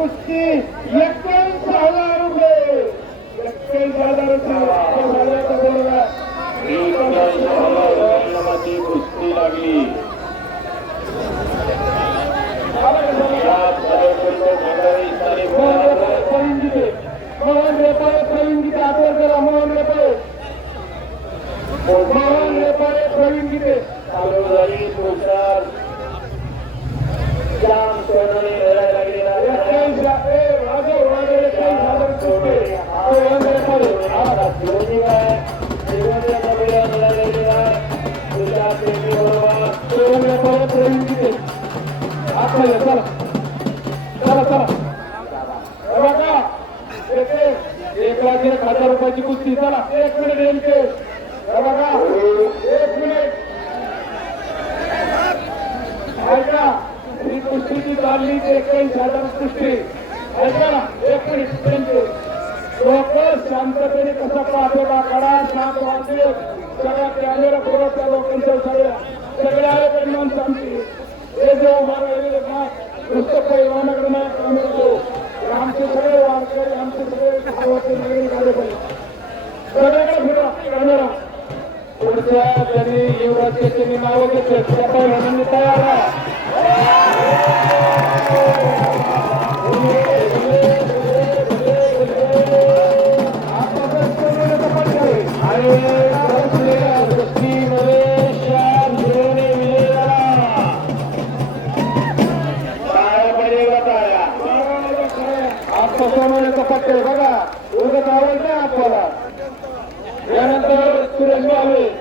कुश्ती यक्कल हजार रुपये यक्कल हजार रुपये कुस्ती लागली मोहन रेपाळे प्रवीण गीते आदर करा मोहन रेपाळे मोहन रेपाळे प्रवीण गीते चालू झाली पुढचा बघा एक लाख चला एक मिनिट हे ही चालली ती हज़ार कुस्ती ऐका एक मिनिट शांततेने कसं पाहते बा कडा शांत वाजले सगळ्या कॅमेरा पुरवठ्या लोकांच्या सगळ्या एक आयोजन शांती हे जे उभा राहिलेले ना नुसतं पैलवानाकडे नाही काम करतो तर आमचे सगळे वारकरी आमचे सगळे गावाचे पाहिजे सगळ्याकडे फिरा कॅमेरा पुढच्या युवराजचे त्यांनी नावं घेतले त्या पैलवानांनी तयार आमचं सोमवण्याचं पट्टे बघा. उगत आवडतं आपल्याला. यानंतर सुरेश भावे